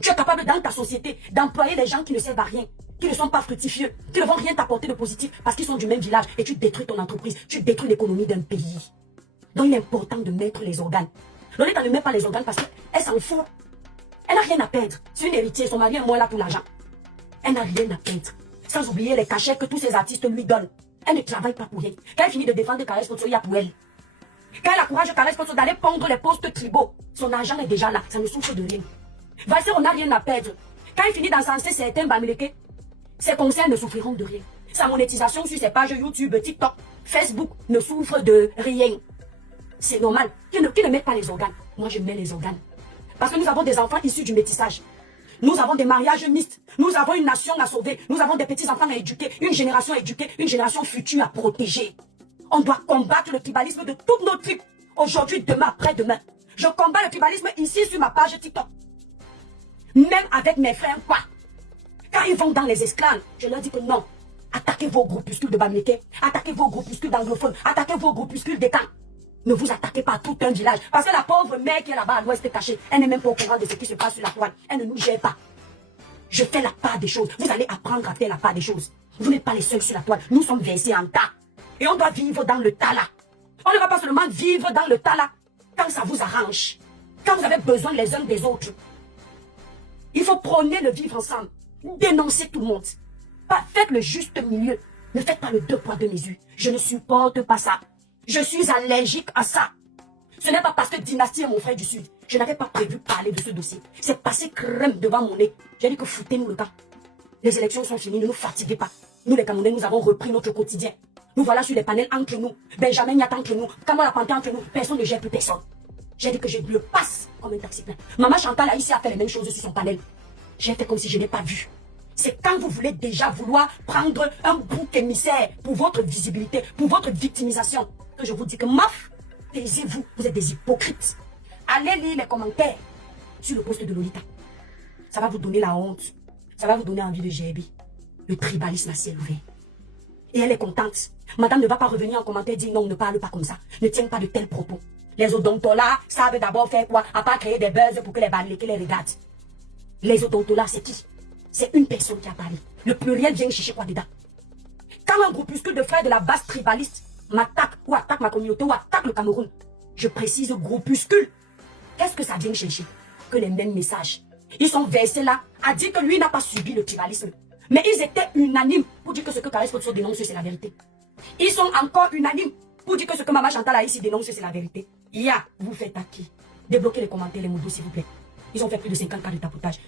Tu es capable dans ta société d'employer les gens qui ne servent à rien, qui ne sont pas fructifieux, qui ne vont rien t'apporter de positif parce qu'ils sont du même village et tu détruis ton entreprise, tu détruis l'économie d'un pays. Donc il est important de mettre les organes. Lolita ne met pas les organes parce qu'elle s'en fout. Elle n'a rien à perdre. C'est une héritière, son mari est moins là pour l'argent. Elle n'a rien à perdre. Sans oublier les cachets que tous ces artistes lui donnent. Elle ne travaille pas pour rien. Quand elle finit de défendre Caresse Photo, il y a pour elle. Quand elle encourage Caresse Photo d'aller pondre les postes tribaux, son argent est déjà là, ça ne souffre de rien. Voici, on n'a rien à perdre. Quand il finit d'encenser certains Bamileke, ses concerts ne souffriront de rien. Sa monétisation sur ses pages YouTube, TikTok, Facebook ne souffre de rien. C'est normal. Qui ne met pas les organes. Moi, je mets les organes. Parce que nous avons des enfants issus du métissage. Nous avons des mariages mixtes. Nous avons une nation à sauver. Nous avons des petits-enfants à éduquer. Une génération à éduquer. Une génération future à protéger. On doit combattre le tribalisme de toutes nos tribus. Aujourd'hui, demain, après-demain. Je combats le tribalisme ici sur ma page TikTok. Même avec mes frères, quoi. Quand ils vont dans les esclaves, je leur dis que non. Attaquez vos groupuscules de Bamileke. Attaquez vos groupuscules d'anglophones. Attaquez vos groupuscules des camps. Ne vous attaquez pas à tout un village. Parce que la pauvre mère qui est là-bas à l'ouest cachée, elle n'est même pas au courant de ce qui se passe sur la toile. Elle ne nous gère pas. Je fais la part des choses. Vous allez apprendre à faire la part des choses. Vous n'êtes pas les seuls sur la toile. Nous sommes versés en tas. Et on doit vivre dans le tas là. On ne va pas seulement vivre dans le tas là quand ça vous arrange. Quand vous avez besoin les uns des autres. Il faut prôner le vivre ensemble. Dénoncer tout le monde. Faites le juste milieu. Ne faites pas le 2 poids 2 mesures. Je ne supporte pas ça. Je suis allergique à ça. Ce n'est pas parce que Dynastie est mon frère du Sud. Je n'avais pas prévu parler de ce dossier. C'est passé crème devant mon nez. J'ai dit que foutez-nous le camp. Les élections sont finies, ne nous fatiguez pas. Nous les Camerounais, nous avons repris notre quotidien. Nous voilà sur les panels entre nous. Benjamin Nyata entre nous. Kamala Panté entre nous. Personne ne gère plus personne. J'ai dit que je le passe comme un taxi plein. Maman Chantal a ici a fait les mêmes choses sur son panel. J'ai fait comme si je n'ai pas vu. C'est quand vous voulez déjà vouloir prendre un bouc émissaire pour votre visibilité, pour votre victimisation, que je vous dis que maf, taisez-vous, vous êtes des hypocrites. Allez lire les commentaires sur le post de Lolita. Ça va vous donner la honte. Ça va vous donner envie de gerber. Le tribalisme à ciel ouvert. Et elle est contente. Madame ne va pas revenir en commentaire et dire non, ne parle pas comme ça. Ne tiens pas de tels propos. Les odontolas savent d'abord faire quoi? À part créer des buzz pour que les Bamileke les regardent. Les odontolas, c'est qui? C'est une personne qui a parlé. Le pluriel vient chercher quoi dedans? Quand un groupuscule de frères de la base tribaliste m'attaque ou attaque ma communauté ou attaque le Cameroun, je précise groupuscule. Qu'est-ce que ça vient chercher? Que les mêmes messages. Ils sont versés là à dire que lui n'a pas subi le tribalisme. Mais ils étaient unanimes pour dire que ce que Caresse Photo dénonce, c'est la vérité. Ils sont encore unanimes pour dire que ce que Maman Chantal a ici dénonce, c'est la vérité. Vous faites à qui? Débloquez les commentaires, les modos, s'il vous plaît. Ils ont fait plus de 50 cas de tapotage.